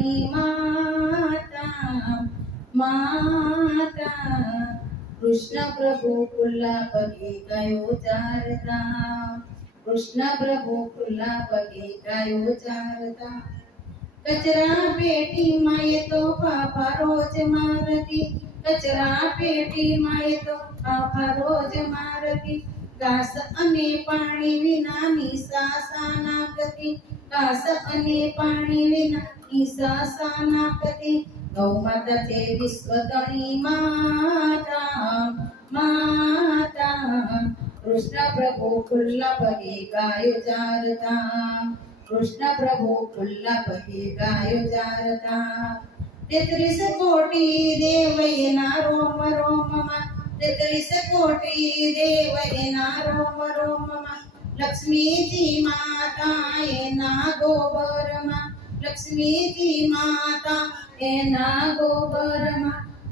તણી માતા માતા કૃષ્ણ પ્રભુ ખુલ્લા પગે ગયો ચારતા કૃષ્ણ પ્રભુ ખુલ્લા પગે ગયો ચારતા કચરા પેટીમાં એ તો પાપા કચરા પેટીમાં એ તો પાપા રોજ મારતી ઘાસ અને પાણી વિના નિશા સાના ગતિ ઘાસ અને પાણી વિના નિશાસા નાખતી ગૌ માતા છે વિશ્વ ધણી માતા માતા કૃષ્ણ પ્રભુ ખુલ્લા પગે ગાયો ચારતા કૃષ્ણ પ્રભુ ખુલ્લા પગે ગાયો ચારતા તેત્રીસ કોટી દેવ એના રોમ રોમમાં તેત્રીસ કોટી દેવ એના लक्ष्मी ती माता येना गोबरमा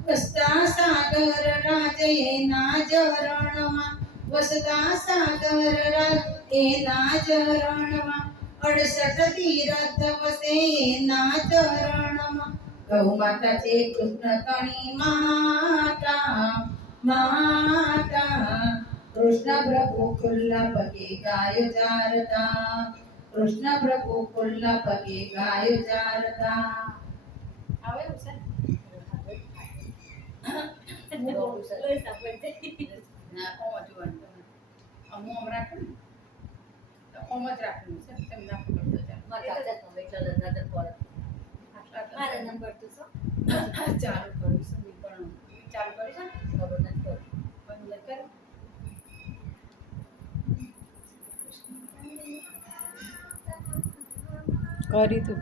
वसता सागर राज येना जरणमा वसता सागर राज येना जरणमा अडसठ तीरथ वसे येना चरणमा कृष्ण कणी माता माता. कृष्ण प्रभु खुल्ला पके गाय चारता. કૃષ્ણ પ્રભુ ખુલ્લા પગે ગાય ચારતા આવે છે? ના કરી તું